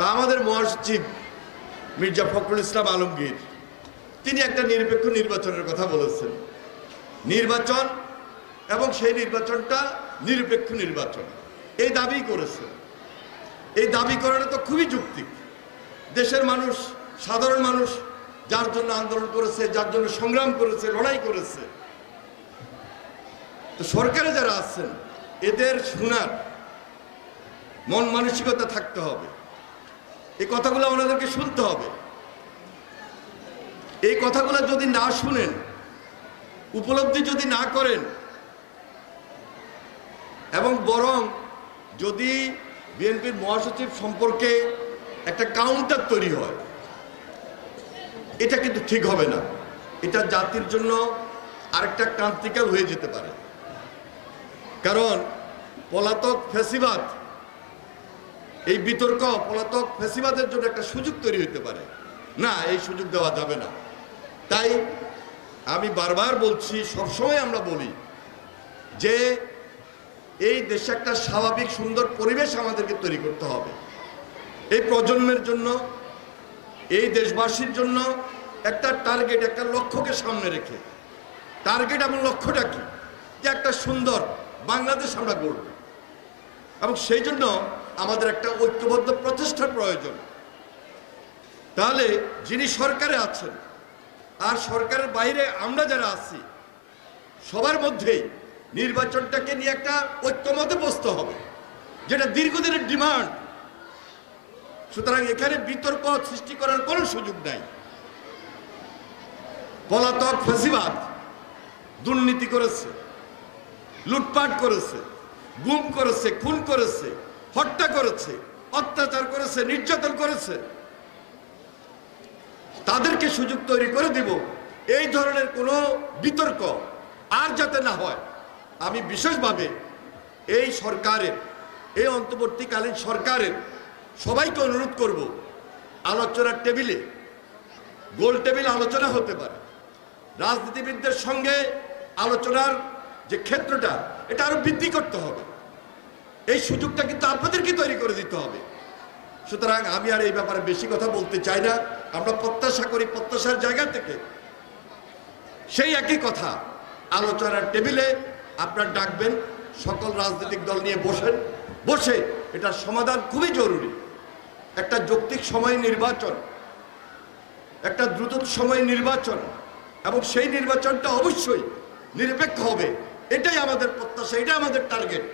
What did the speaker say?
তা আমাদের মহাসচিব মির্জা ফখরুল ইসলাম আলমগীর তিনি একটা নিরপেক্ষ নির্বাচনের কথা বলেছেন। নির্বাচন এবং সেই নির্বাচনটা নিরপেক্ষ নির্বাচন এই দাবি করেছে। এই দাবি করাটা তো খুবই যৌক্তিক। দেশের মানুষ, সাধারণ মানুষ যার জন্য আন্দোলন করেছে, যার জন্য সংগ্রাম করেছে, লড়াই করেছে, তো সরকারে যারা আছেন এদের শোনার মন মানসিকতা থাকতে হবে। এই কথাগুলো ওনাদেরকে শুনতে হবে। এই কথাগুলো যদি না শুনেন, উপলব্ধি যদি না করেন, এবং বরং যদি বিএনপির মহাসচিব সম্পর্কে একটা কাউন্টার তৈরি হয়, এটা কিন্তু ঠিক হবে না। এটা জাতির জন্য আরেকটা ক্রান্তিকাল হয়ে যেতে পারে। কারণ পলাতক ফ্যাসিবাদ, এই বিতর্ক পলাতক ফ্যাসিবাদের জন্য একটা সুযোগ তৈরি হতে পারে না, এই সুযোগ দেওয়া যাবে না। তাই আমি বারবার বলছি, সবসময় আমরা বলি যে এই দেশে একটা স্বাভাবিক সুন্দর পরিবেশ আমাদেরকে তৈরি করতে হবে। এই প্রজন্মের জন্য, এই দেশবাসীর জন্য একটা টার্গেট, একটা লক্ষ্যকে সামনে রেখে, টার্গেট এবং লক্ষ্যটা কি, যে একটা সুন্দর বাংলাদেশ আমরা গড়ব। এবং সেই জন্য আমাদের একটা ঐক্যবদ্ধ প্রচেষ্টার প্রয়োজন। তাহলে যিনি সরকারে আছেন আর সরকারের বাইরে আমরা যারা আছি, সবার মধ্যেই নির্বাচনটাকে নিয়ে একটা ঐক্যমতে বসতে হবে, যেটা দীর্ঘদিনের ডিমান্ড। সুতরাং এখানে বিতর্ক সৃষ্টি করার কোনো সুযোগ নাই। পলাতক ফ্যাসিবাদ দুর্নীতি করেছে, লুটপাট করেছে, গুম করেছে, খুন করেছে, হত্যা করেছে, অত্যাচার করেছে, নির্যাতন করেছে। তাদেরকে সুযোগ তৈরি করে দিব এই ধরনের কোনো বিতর্ক আর যাতে না হয়। আমি বিশেষভাবে এই সরকারের, এই অন্তর্বর্তীকালীন সরকারের সবাইকে অনুরোধ করব, আলোচনার টেবিলে, গোল টেবিল আলোচনা হতে পারে। রাজনীতিবিদদের সঙ্গে আলোচনার যে ক্ষেত্রটা, এটা আরো বৃদ্ধি করতে হবে। এই সুযোগটা কিন্তু আপনাদেরকে তৈরি করে দিতে হবে। সুতরাং আমি আর এই ব্যাপারে বেশি কথা বলতে চাই না। আমরা প্রত্যাশা করি, প্রত্যাশার জায়গা থেকে সেই একই কথা আলোচনার টেবিলে আপনারা ডাকবেন, সকল রাজনৈতিক দল নিয়ে বসে এটার সমাধান খুবই জরুরি। একটা যৌক্তিক সময় নির্বাচন, একটা দ্রুত সময় নির্বাচন, এবং সেই নির্বাচনটা অবশ্যই নিরপেক্ষ হবে। এটাই আমাদের প্রত্যাশা, এটাই আমাদের টার্গেট।